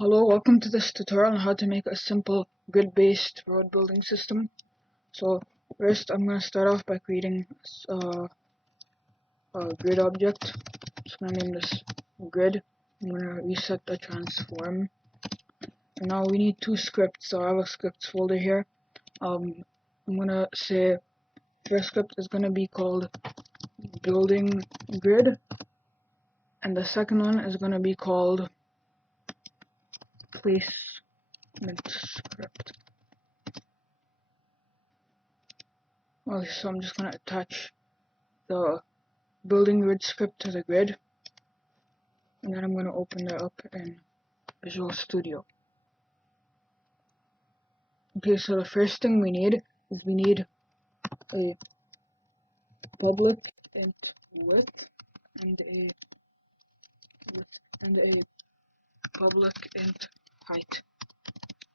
Hello, welcome to this tutorial on how to make a simple grid-based road building system. So first I'm going to start off by creating a grid object. I'm just going to name this grid. I'm going to reset the transform. And now we need two scripts, so I have a scripts folder here. I'm going to say first script is going to be called building grid, and the second one is going to be called placement script. Okay, so I'm just going to attach the building grid script to the grid, and then I'm going to open that up in Visual Studio. Okay, so the first thing we need is a public int width and a public int height.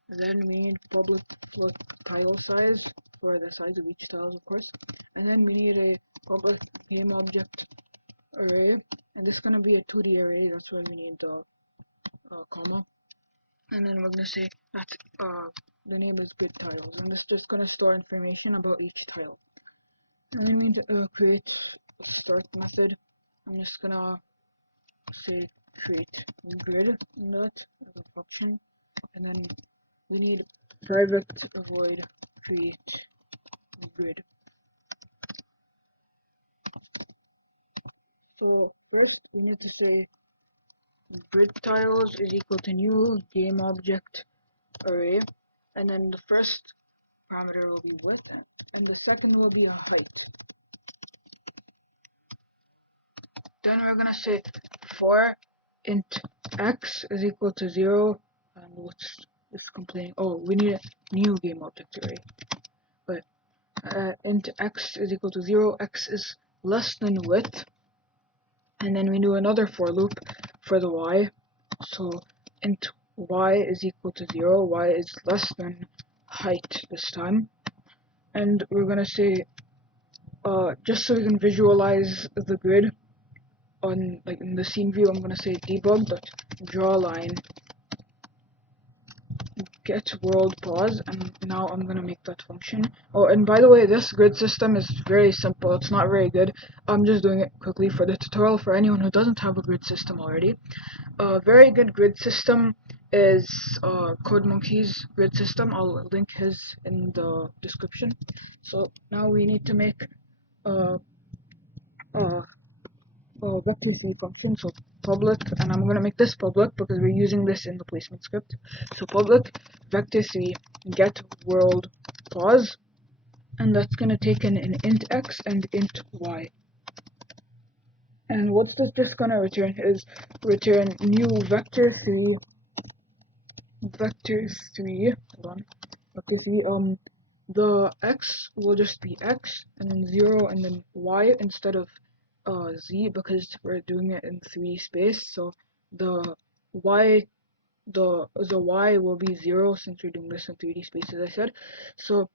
Then we need public float tile size for the size of each tile, of course, and then we need a public game object array, and this is going to be a 2D array. That's why we need the comma. And then we're going to say that the name is grid tiles, and this is just going to store information about each tile. And then we need to create a start method. I'm just going to say create grid in that as a function, and then we need private void create grid. So first we need to say grid tiles is equal to new game object array, and then the first parameter will be width, and the second will be a height. Then we're gonna say for int x is equal to 0, and what's this complaining? Oh, we need a new game object array. But int x is equal to 0, x is less than width, and then we do another for loop for the y. So int y is equal to 0, y is less than height this time, and we're gonna say just so we can visualize the grid on in the scene view, I'm gonna say debug.drawLine get world pause, and now I'm gonna make that function. Oh, and by the way, this grid system is very simple. It's not very good. I'm just doing it quickly for the tutorial for anyone who doesn't have a grid system already. A very good grid system is CodeMonkey's grid system. I'll link his in the description. So now we need to make uh, vector3 function, so public, and I'm going to make this public because we're using this in the placement script. So public vector3 get world pause, and that's going to take in an int x and int y. And what's this just going to return is return new vector3 hold on, vector3 the x will just be x, and then 0, and then y instead of z, because we're doing it in 3 space. So the y will be 0 since we're doing this in 3D space, as I said. So,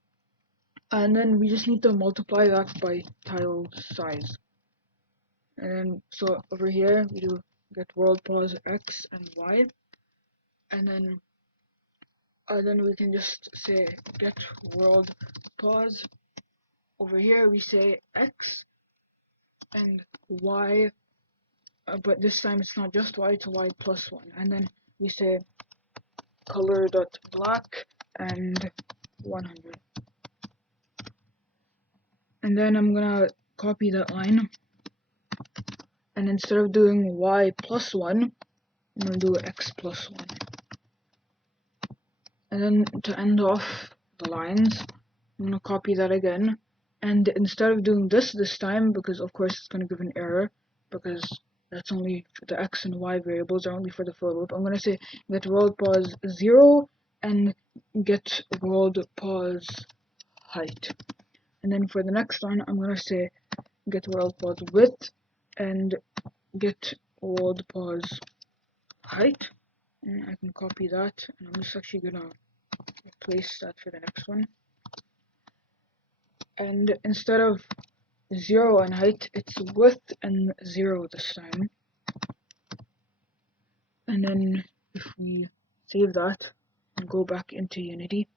and then we just need to multiply that by tile size. And then so over here we do get world pause x and y, and then we can just say get world pause. Over here we say x and y, but this time it's not just y, to y plus 1, and then we say color.black and 100. And then I'm gonna copy that line, and instead of doing y plus 1, I'm gonna do x plus 1. And then to end off the lines, I'm gonna copy that again, and instead of doing this time, because of course it's gonna give an error, because that's only the x and y variables are only for the for loop, I'm gonna say get world pause 0 and get world pause height. And then for the next one, I'm gonna say get world pause width and get world pause height. And I can copy that, and I'm just actually gonna replace that for the next one. And instead of 0 and height, it's width and 0 this time. And then if we save that and go back into Unity,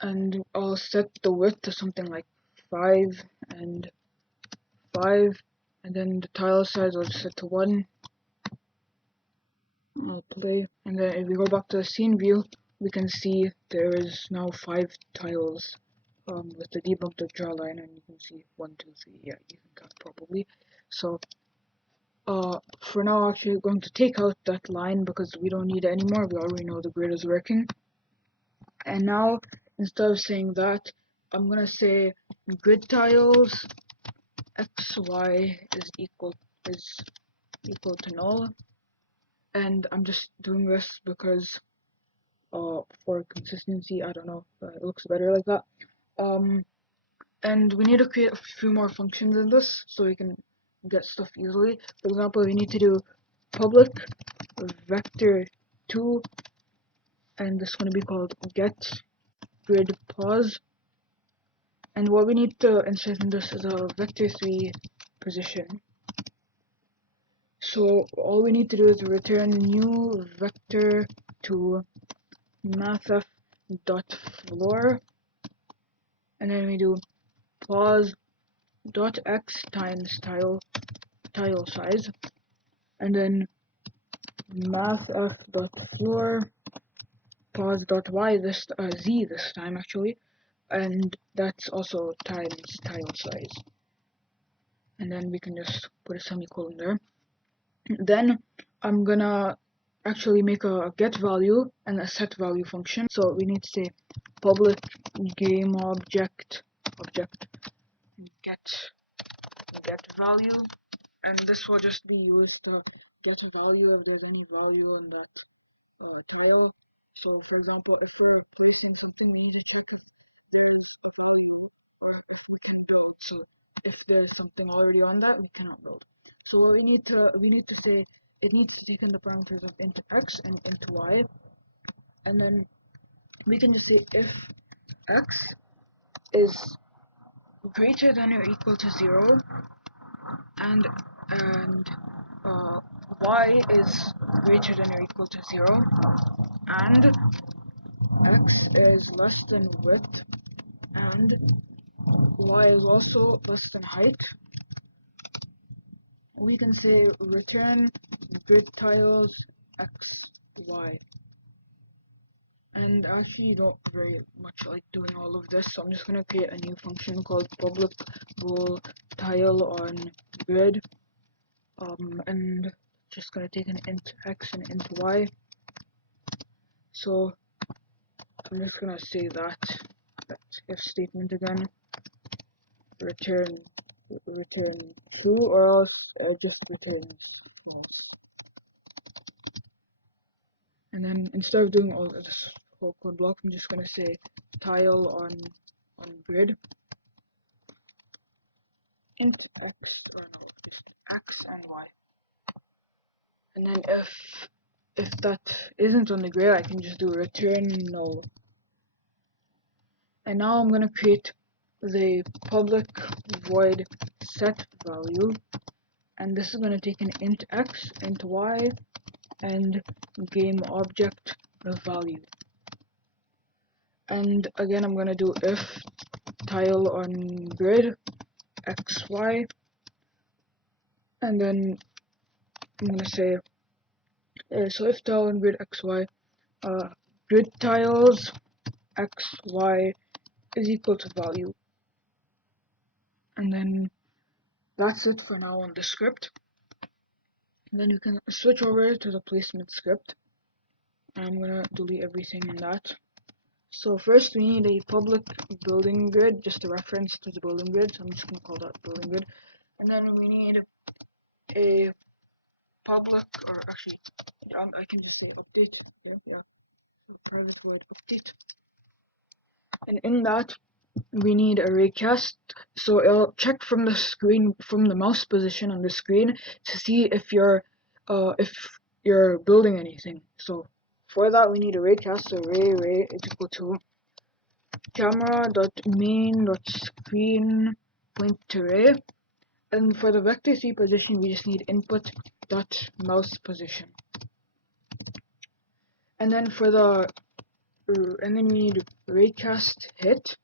and I'll set the width to something like 5 and 5, and then the tile size I'll just set to 1. I'll play, and then if we go back to the scene view, we can see there is now 5 tiles with the debugged draw line, and you can see 1, 2, 3. Yeah, you can count probably. So for now, actually, we're going to take out that line because we don't need it anymore. We already know the grid is working. And now, instead of saying that, I'm gonna say grid tiles xy is equal to null, and I'm just doing this because for consistency, I don't know, it looks better like that. And we need to create a few more functions in this so we can get stuff easily. For example, we need to do public vector2, and this is going to be called get grid pause. And what we need to insert in this is a vector3 position. So all we need to do is return new vector to mathf.floor, and then we do pause dot x times tile size, and then mathf.floor pause dot y z this time actually, and that's also times tile size, and then we can just put a semicolon there. Then I'm gonna actually make a get value and a set value function. So we need to say public game object get value, and this will just be used to get a value if there's any value in that tile. So for example, if we're changing something in the purpose, we can build. So if there's something already on that, we cannot build. So what we need to say, it needs to take in the parameters of int x and int y, and then we can just say if x is greater than or equal to 0 and y is greater than or equal to 0 and x is less than width and y is also less than height, we can say return grid tiles x, y. And I actually don't very much like doing all of this, so I'm just going to create a new function called public bool tile on grid, and just going to take an int x and int y. So I'm just going to say that if statement again, return true, or else it just returns false. And then instead of doing all of this whole code block, I'm just going to say tile on grid int x, or no, just x and y. And then if that isn't on the grid, I can just do return null. And now I'm going to create the public void set value, and this is going to take an int x, int y, and game object value. And again, I'm going to do if tile on grid xy, and then I'm going to say so if tile on grid xy, grid tiles xy is equal to value, and then that's it for now on the script. And then you can switch over to the placement script. I'm gonna delete everything in that. So first we need a public building grid, just a reference to the building grid, so I'm just gonna call that building grid. And then we need a public, or actually I can just say update there, yeah, so private void update. And in that we need a raycast, so it'll check from the screen, from the mouse position on the screen, to see if you're building anything. So for that we need a raycast, so ray is equal to camera.main.screen point to ray, and for the vector3 position we just need input.mouse position. And then for the and then we need raycast hit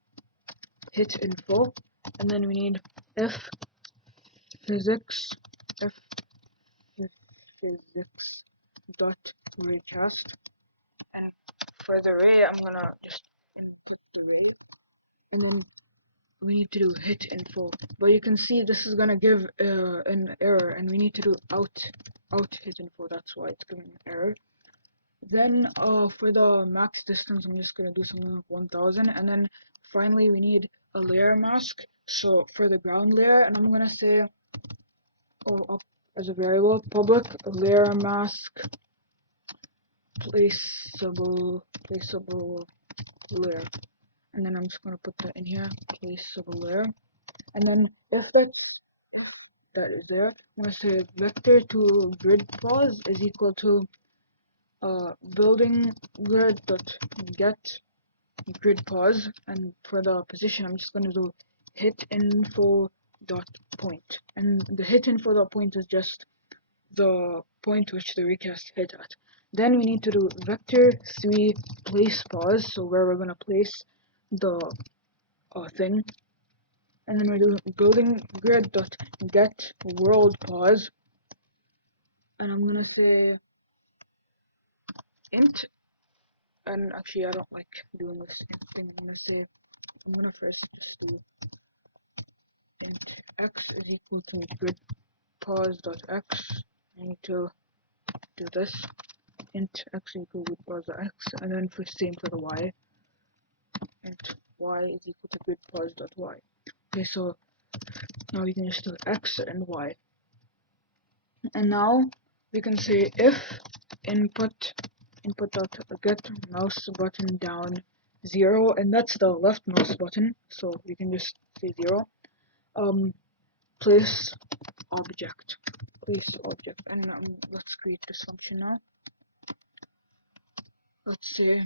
info, and then we need if physics f physics dot raycast. And for the ray, I'm gonna just input the ray, and then we need to do hit info. But you can see this is gonna give an error, and we need to do out hit info. That's why it's giving an error. Then for the max distance, I'm just gonna do something like 1000, and then finally we need a layer mask. So for the ground layer, and I'm gonna say up as a variable public layer mask placeable layer, and then I'm just gonna put that in here, placeable layer, and then if that is there, I'm gonna say vector to grid pause is equal to building grid dot get grid pause, and for the position I'm just going to do hit info dot point, and the hit info dot point is just the point which the raycast hit at. Then we need to do vector 3 place pause, so where we're going to place the thing, and then we do building grid dot get world pause, and I'm going to say int, and actually I don't like doing this int thing. I'm gonna first just do int x is equal to grid pause dot x. I need to do this int x equal to pause dot x, and then for same for the y, int y is equal to grid pause dot y. Okay, so now we can just do x and y, and now we can say if input dot get mouse button down 0, and that's the left mouse button, so we can just say 0. Place object, and let's create this function now. Let's say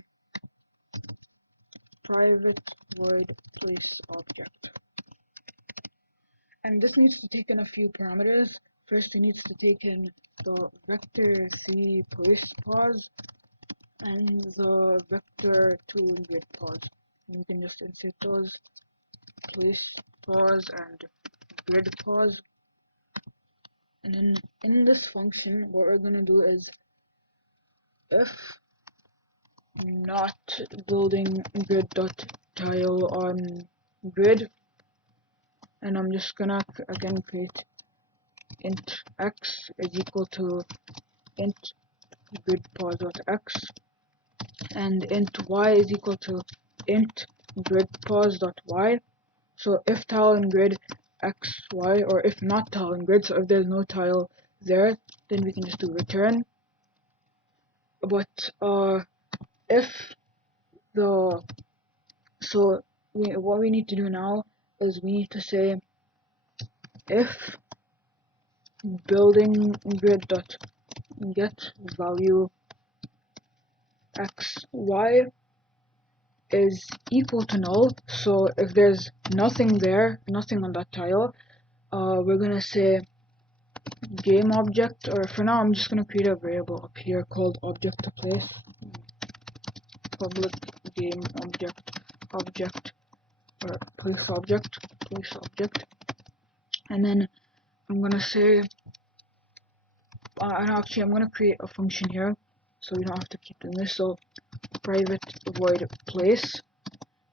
private void place object, and this needs to take in a few parameters. First, it needs to take in the vector 3 place pause and the vector 2 grid pause, and we can just insert those place pause and grid pause. And then in this function, what we're gonna do is if not building grid dot tile on grid, and I'm just gonna again create int x is equal to int grid pause dot x, and int y is equal to int grid pause dot y. So if tile in grid x y, or if not tile in grid, so if there's no tile there, then we can just do return. But if the what we need to do now is we need to say if building grid dot get value x y is equal to null. So if there's nothing there, nothing on that tile, we're gonna say game object, or for now I'm just gonna create a variable up here called object to place, public game object or place object, and then I'm gonna say and actually I'm gonna create a function here so we don't have to keep doing this. So private void place,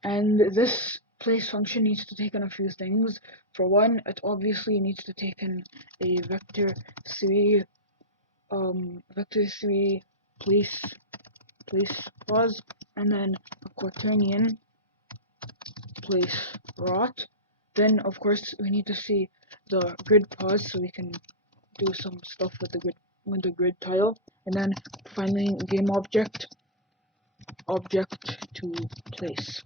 and this place function needs to take in a few things. For one, it obviously needs to take in a vector 3 place pause, and then a quaternion place rot. Then of course we need to see the grid pause so we can do some stuff with the grid tile, and then finally game object to place.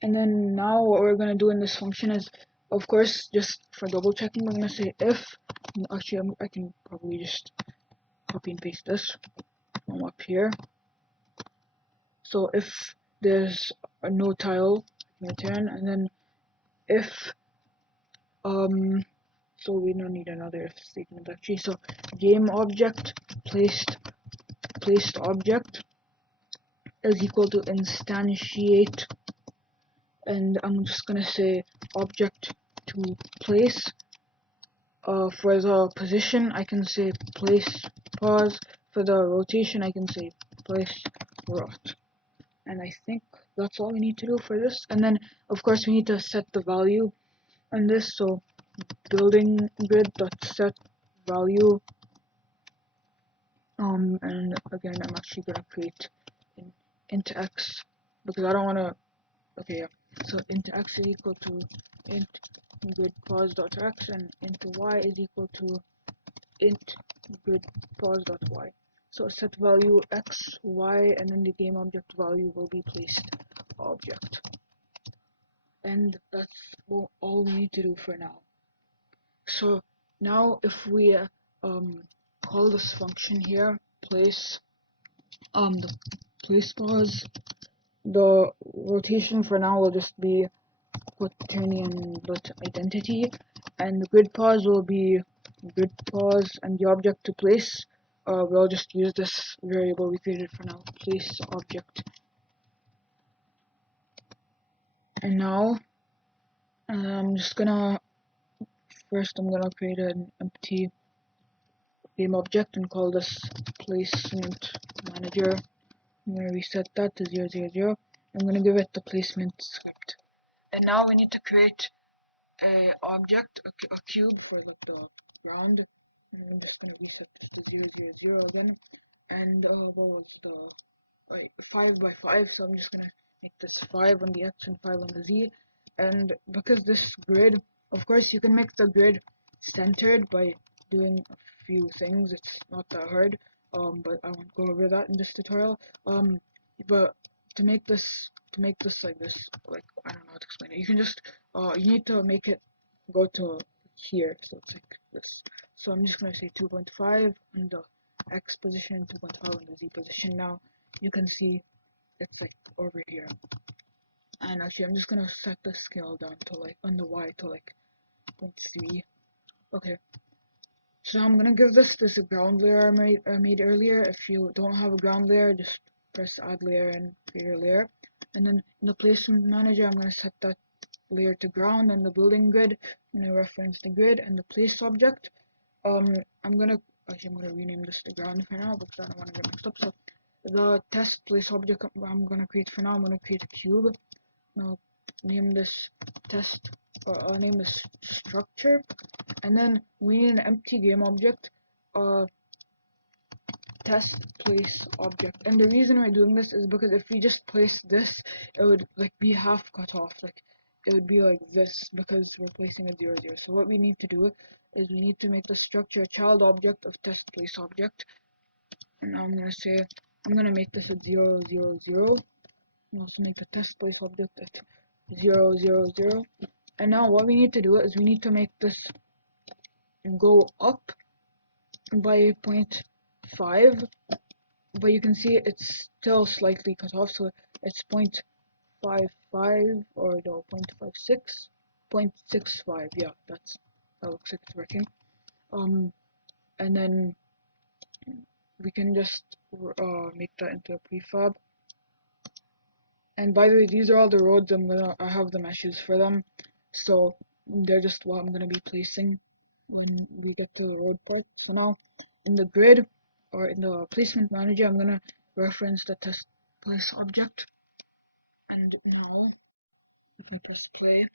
And then now what we're gonna do in this function is, of course, just for double checking, we're gonna say if, actually I can probably just copy and paste this from up here. So if there's no tile, return, and then if so we don't need another if statement actually. So game object placed placed object is equal to instantiate, and I'm just gonna say object to place. For the position, I can say place pause. For the rotation, I can say place rot. And I think that's all we need to do for this. And then, of course, we need to set the value on this. So building grid dot set value. And again, I'm actually gonna create int x because I don't wanna. Okay, yeah. So int x is equal to int grid pause dot x, and int y is equal to int grid pause dot y. So set value x, y, and then the game object value will be placed object. And that's all we need to do for now. So now if we call this function here place the place pause, the rotation for now will just be quaternion dot identity, and the grid pause will be grid pause, and the object to place, we'll just use this variable we created for now, place object. And now I'm just gonna I'm gonna create an empty game object and call this placement manager. I'm gonna reset that to 000. I'm gonna give it the placement script. And now we need to create a object, a cube for the ground. And I'm just gonna reset this to 000 again. And what was the 5 by 5? So I'm just gonna make this 5 on the x and 5 on the z. And because this grid, of course, you can make the grid centered by doing a few things. It's not that hard. But I won't go over that in this tutorial. But to make this like this, like I don't know how to explain it. You can just you need to make it go to here, so it's like this. So I'm just gonna say 2.5 on the x position, 2.5 on the z position. Now you can see it's like over here. And actually, I'm just gonna set the scale down to like on the y to like 0.3. Okay. So I'm gonna give this a ground layer I made earlier. If you don't have a ground layer, just press add layer and create a layer. And then in the placement manager, I'm gonna set that layer to ground, and the building grid, I'm gonna reference the grid and the place object. I'm gonna rename this to ground for now because I don't want to get mixed up. So the test place object I'm gonna create for now, I'm gonna create a cube. Now name this test, or name this structure. And then we need an empty game object, test place object. And the reason we're doing this is because if we just place this, it would like be half cut off. Like it would be like this because we're placing a 0 0. So what we need to do is we need to make the structure a child object of test place object. And now I'm gonna make this at 0 0 0. And also make the test place object at 0 0 0. And now what we need to do is we need to make this go up by 0.5, but you can see it's still slightly cut off, so it's 0.55 or no 0.56, 0.65. Yeah, that looks like it's working. And then we can just make that into a prefab. And by the way, these are all the roads I have the meshes for them, so they're just what I'm gonna be placing when we get to the road part. So now in the grid or in the placement manager, I'm gonna reference the test place object, and now we can press play.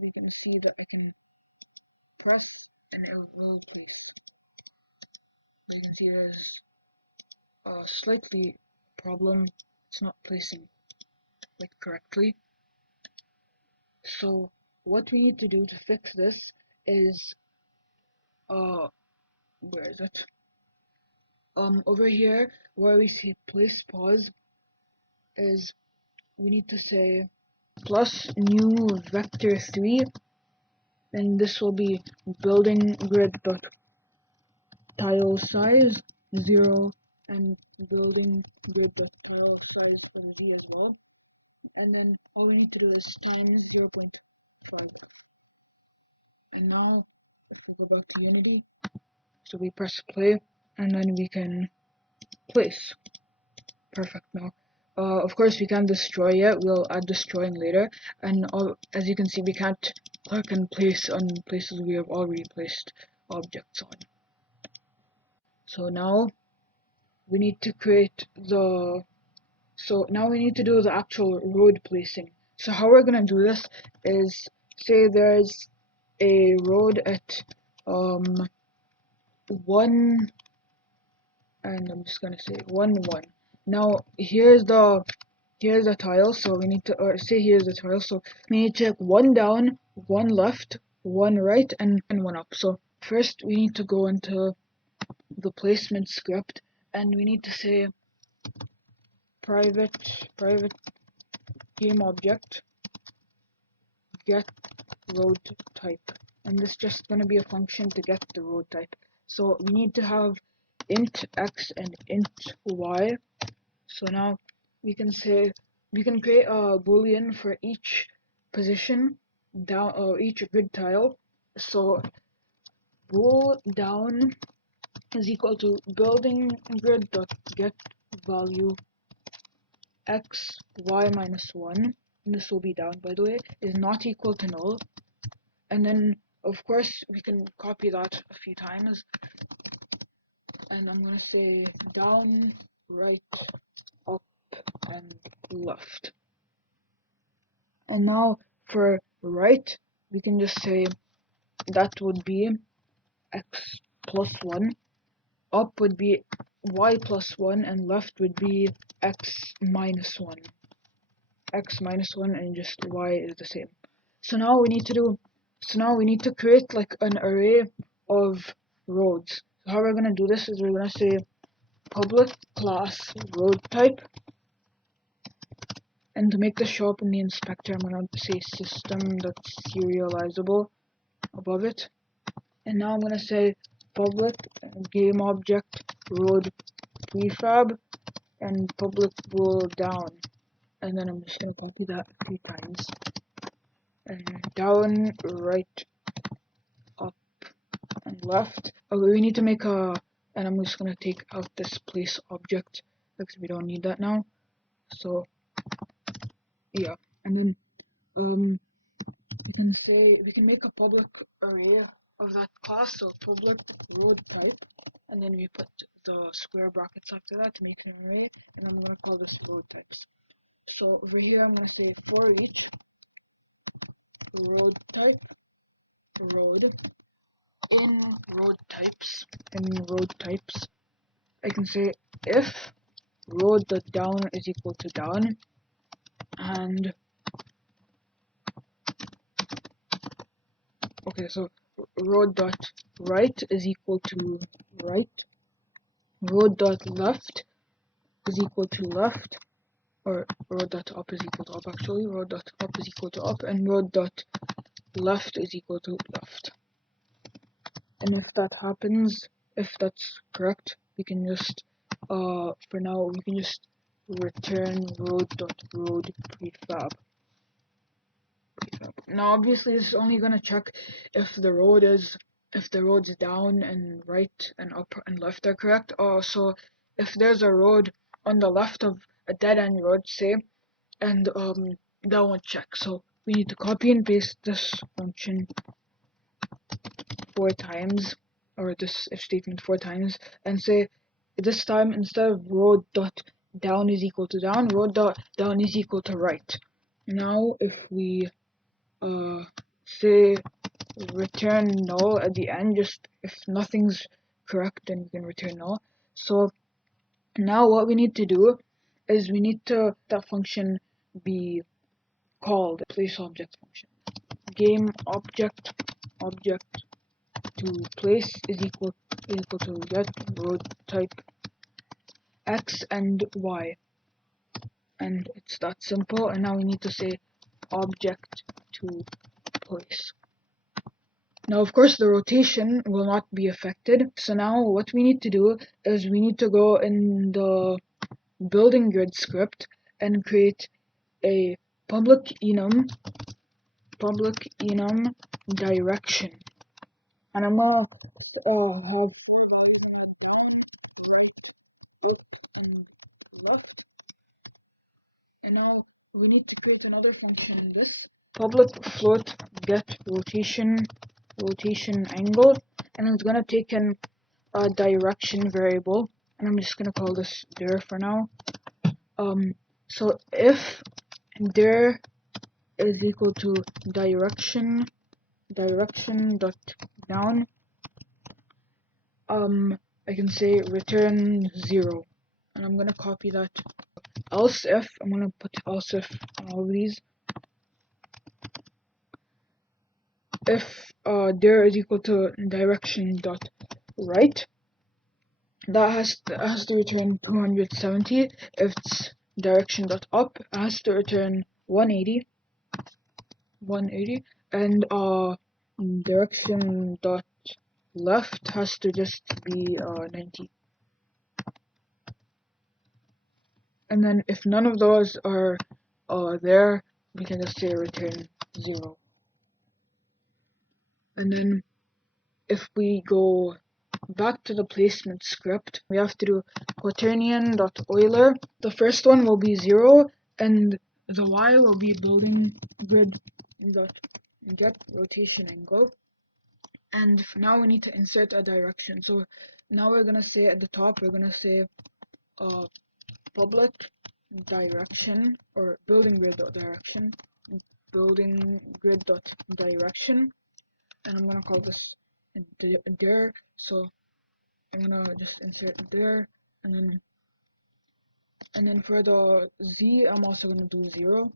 We can see that I can press and it will place. You can see there's a slightly problem. It's not placing like correctly. So what we need to do to fix this is where is it? Over here where we see place pause is we need to say plus new vector 3, and this will be building grid dot tile size 0 and building grid dot tile size for z as well. And then all we need to do is times 0. flag. And now if we go back to Unity, so we press play and then we can place. Perfect. Now of course we can't destroy yet, we'll add destroying later, and as you can see we can't click and place on places we have already placed objects on. So now we need to create the now we need to do the actual road placing. So how we're gonna do this is, say there's a road at 1, and I'm just gonna say 1 1. Now here's the tile, so we need to, or say here's the tile, so we need to take 1 down, 1 left, 1 right, and 1 up. So first we need to go into the placement script and we need to say private game object get road type, and this is just going to be a function to get the road type. So we need to have int x and int y. So now we can say we can create a boolean for each position down, or each grid tile. So bool down is equal to building grid dot get value x y minus 1, and this will be down by the way, is not equal to null. And then of course we can copy that a few times, and I'm gonna say down, right, up, and left. And now for right we can just say that would be x plus 1, up would be y plus 1, and left would be x minus 1. X minus 1 and just y is the same. So now we need to create like an array of roads. So how we're gonna do this is we're gonna say public class road type, and to make this show up in the inspector I'm gonna say system.serializable above it. And now I'm gonna say public game object road prefab and public bool down, and then I'm just gonna copy that a few times. And down, right, up, and left. Okay, we need to make a, and I'm just gonna take out this place object because we don't need that now. So yeah, and then we can make a public array of that class. So public road type, and then we put the square brackets after that to make an array, and I'm gonna call this road types. So over here I'm gonna say for each road type road in road types I can say if road.down is equal to down, and okay, so road.right is equal to right, road.left is equal to left, or road.up is equal to up actually, road.up is equal to up, and road.left is equal to left. And if that happens, if that's correct, we can just for now we can just return road.road prefab. Now obviously this is only gonna check if the road's down and right and up and left are correct. So if there's a road on the left of a dead end road, say, and that won't check. So we need to copy and paste this function 4 times, or this if statement 4 times, and say this time instead of road.down is equal to down, road.down is equal to right. Now if we say return null at the end, just if nothing's correct then we can return null. So now what we need to do is we need to that function be called place object function. Game object to place is equal to get road type x and y, and it's that simple. And now we need to say object to place. Now of course the rotation will not be affected. So now what we need to do is we need to go in the building grid script and create a public enum public enum direction, and I'm gonna have and left. And now we need to create another function in this public float get rotation angle, and it's gonna take in a direction variable, and I'm just gonna call this dir for now. So if dir is equal to direction dot down, I can say return 0, and I'm gonna copy that. Else if I'm gonna put else if on all of these. If dir is equal to direction dot right, that has to return 270. If it's direction dot up, it has to return 180, and direction dot left has to just be 90. And then if none of those are there, we can just say return 0. And then if we go back to the placement script, we have to do quaternion.Euler. The first one will be 0, and the y will be building grid dot get rotation angle. And now we need to insert a direction. So now we're gonna say at the top, we're gonna say public direction, or building grid dot direction, and I'm gonna call this dir. So I'm gonna just insert there, and then for the z, I'm also gonna do 0.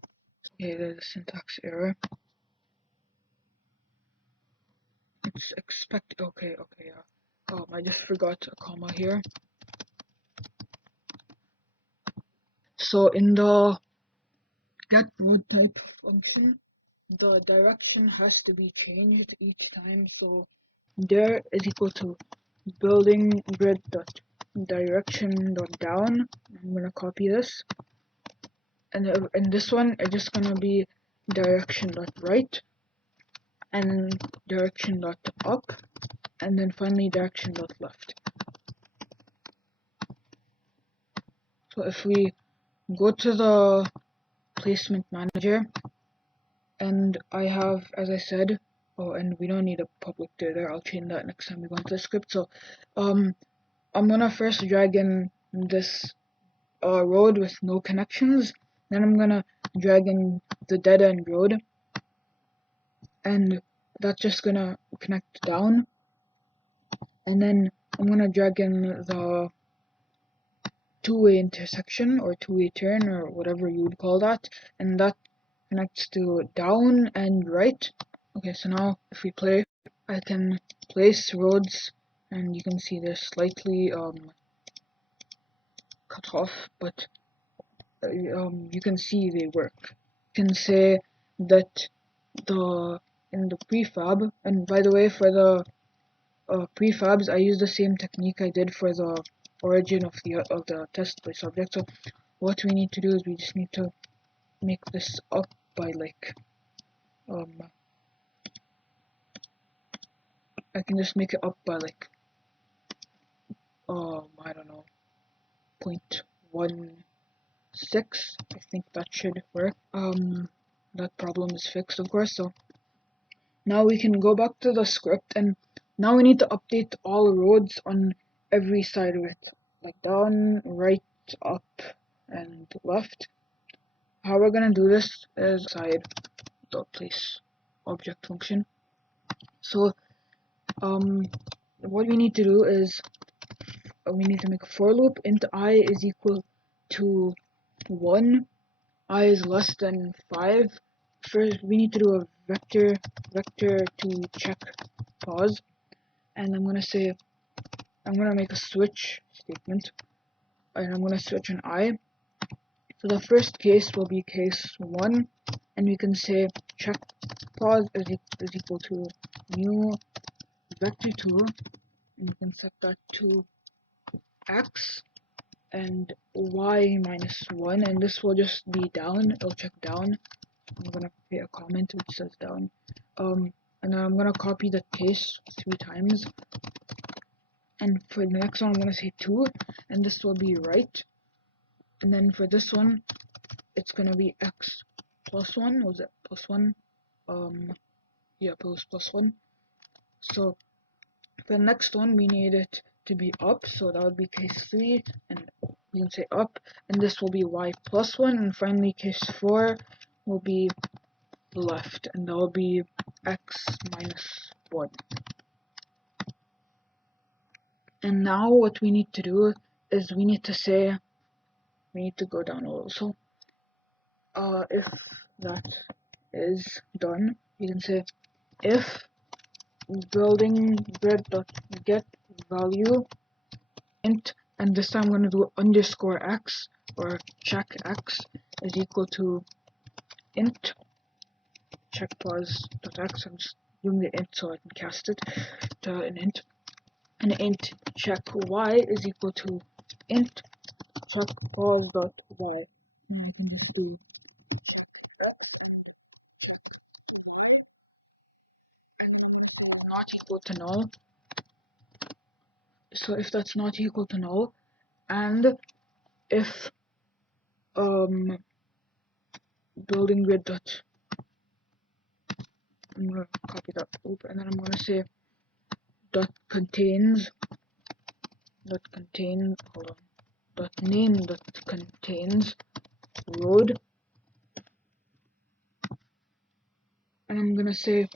Okay, there's a syntax error. It's expect. Okay, yeah. I just forgot a comma here. So in the get road type function, the direction has to be changed each time. So dir is equal to building grid dot direction dot down. I'm gonna copy this, and in this one it's just gonna be direction dot right, and direction dot up, and then finally direction dot left. So if we go to the placement manager, and I have, as I said, and we don't need a public there, I'll change that next time we go into the script. So I'm gonna first drag in this road with no connections, then I'm gonna drag in the dead end road, and that's just gonna connect down, and then I'm gonna drag in the two-way intersection or two-way turn or whatever you would call that, and that connects to down and right. Okay, so now if we play, I can place roads, and you can see they're slightly cut off, but you can see they work. You can say that in the prefab, and by the way, for the prefabs, I use the same technique I did for the origin of the test place object. So what we need to do is we just need to make this up by like I can just make it up by like I don't know, 0.16. I think that should work. That problem is fixed, of course. So now we can go back to the script, and now we need to update all roads on every side of it, like down, right, up, and left. How we're gonna do this is side dot place object function. So what we need to do is we need to make a for loop int I is equal to 1, I is less than 5. First we need to do a vector to check pause, and I'm gonna make a switch statement, and I'm gonna switch an I. So the first case will be case 1, and we can say check pause is equal to new vector2, and you can set that to x and y minus 1, and this will just be down, it'll check down. I'm gonna create a comment which says down. And then I'm gonna copy the case 3 times. And for the next one, I'm gonna say 2, and this will be right. And then for this one, it's gonna be x plus 1. Was it plus 1? Yeah, plus 1. So for the next one, we need it to be up, so that would be case 3, and we can say up, and this will be y plus 1, and finally case 4 will be left, and that will be x minus 1. And now what we need to do is we need to go down a little. So if that is done, you can say if building grid.get value int, and this time I'm going to do underscore x or check x is equal to int check pause.x. I'm just doing the int so I can cast it to an int. And int check y is equal to int check pause.y. Not equal to null. So if that's not equal to null, and if building grid dot, I'm gonna copy that loop, and then I'm gonna say dot contains hold on, dot name dot contains road, and I'm gonna say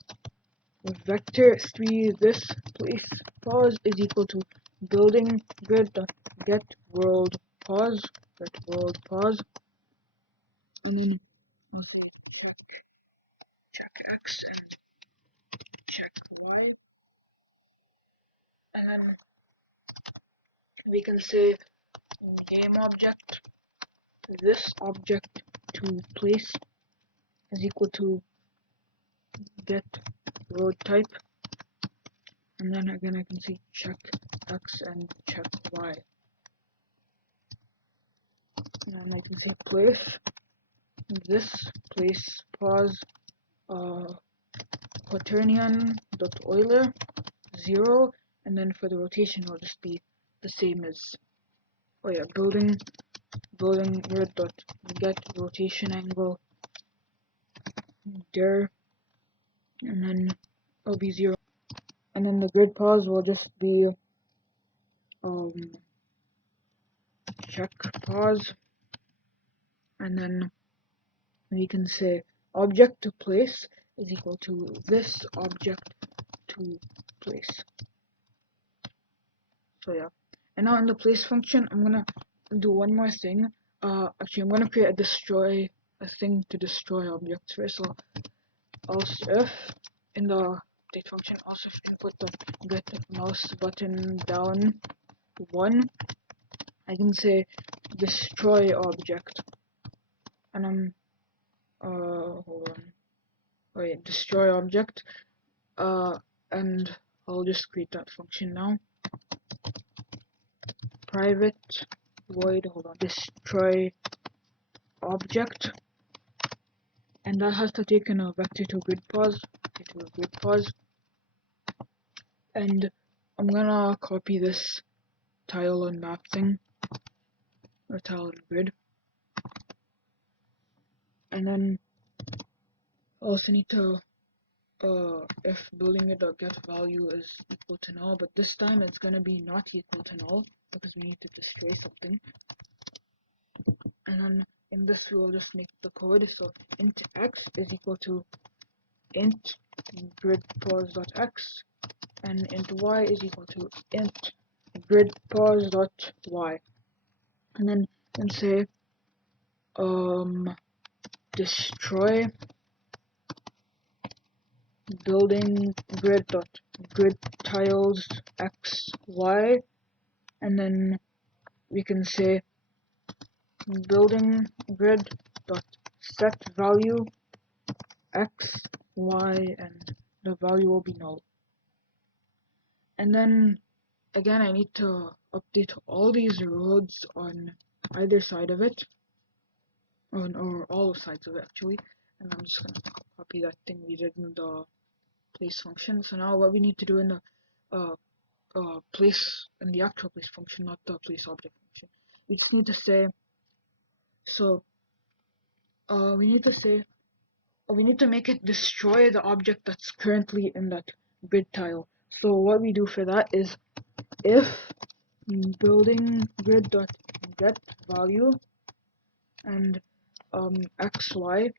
vector 3 this place pause is equal to building grid dot get world pause, and then I'll say check x and check y, and then we can say game object this object to place is equal to get road type, and then again I can say check x and check y, and then I can say place this place pause quaternion dot Euler 0, and then for the rotation it'll just be the same as building grid dot get rotation angle there, and then it'll be 0, and then the grid pause will just be check pause, and then we can say object to place is equal to this object to place. So yeah, and now in the place function I'm gonna do one more thing. Actually I'm gonna create a thing to destroy objects first. So else if in the update function, also if input get mouse button down 1, I can say destroy object, and I'm hold on, destroy object, and I'll just create that function now. Private void destroy object, and that has to take in a vector to grid pause, and I'm gonna copy this tile and map thing, or tile and grid, and then I also need to if building it get value is equal to null, but this time it's gonna be not equal to null because we need to destroy something. And then in this we will just make the code, so int x is equal to int grid pause dot x, and int y is equal to int grid pause dot y, and then say destroy building grid tiles x y, and then we can say building grid dot set value x y, and the value will be null. And then again I need to update all these roads on either side of it, or all sides of it actually, and I'm just gonna copy that thing we did in the place function. So now what we need to do in the place, in the actual place function, not the place object function, we just need to say, so we need to say, we need to make it destroy the object that's currently in that grid tile. So what we do for that is if building grid dot get value and xy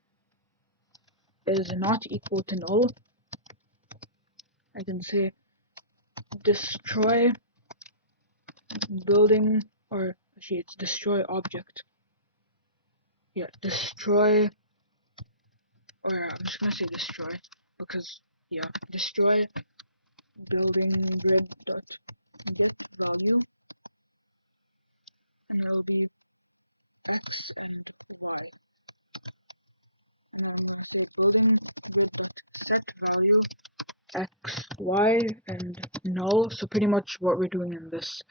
is not equal to null, I can say destroy building, or actually it's destroy object. Yeah, destroy, or I'm just gonna say destroy because yeah, destroy building grid dot get value, and it'll be x and y. And I'm gonna say building grid dot set value x, y, and null. So pretty much what we're doing in this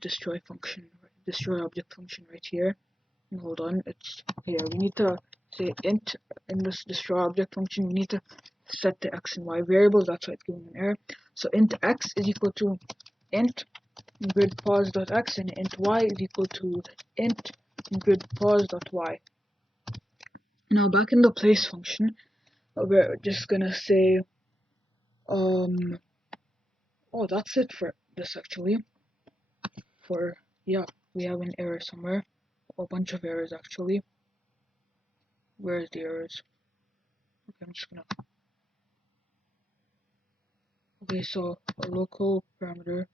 destroy function, destroy object function right here. And hold on, it's here. We need to say int in this destroy object function. We need to set the x and y variables. That's why it's giving an error. So int x is equal to int grid pos.x, and int y is equal to int grid pos.y. Now back in the place function, we're just gonna say oh, that's it for this actually. For yeah, we have an error somewhere, a bunch of errors actually. Where's the errors? Okay, I'm just gonna. Okay, so a local parameter.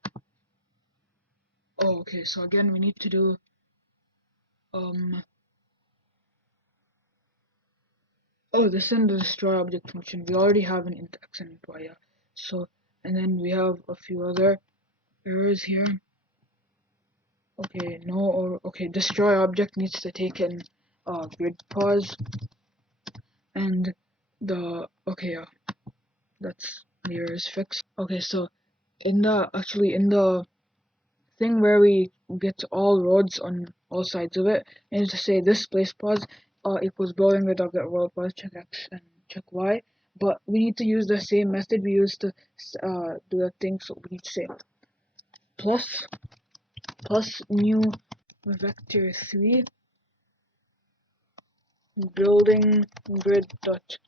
Oh, okay, so again we need to do oh, this is in the destroy object function. We already have an int x and int y, yeah. So and then we have a few other errors here. Okay, no, or okay, destroy object needs to take in grid pos, and the okay, yeah, that's the error is fixed. Okay, so in the thing where we get all roads on all sides of it, I need to say this place pos equals building grid of get world pos check x and check y, but we need to use the same method we used to do that thing. So we need to say plus new vector 3 building grid dot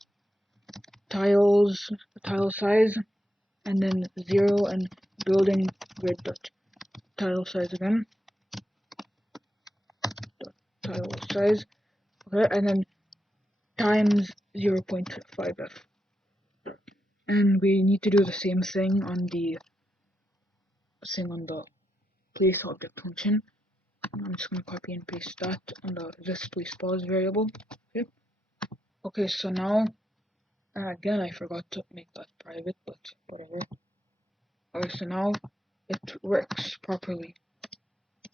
tile size, and then 0 and building grid dot tile size again, tile size, okay, and then times 0.5f. And we need to do the same thing on the place object function. I'm just gonna copy and paste that on the this place pos variable. Okay, so now again I forgot to make that private, but whatever. Okay, so now it works properly,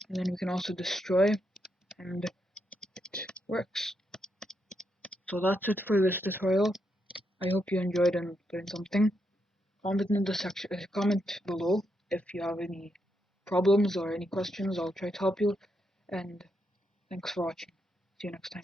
and then we can also destroy, and it works. So that's it for this tutorial. I hope you enjoyed and learned something. Comment below if you have any problems or any questions. I'll try to help you, and thanks for watching. See you next time.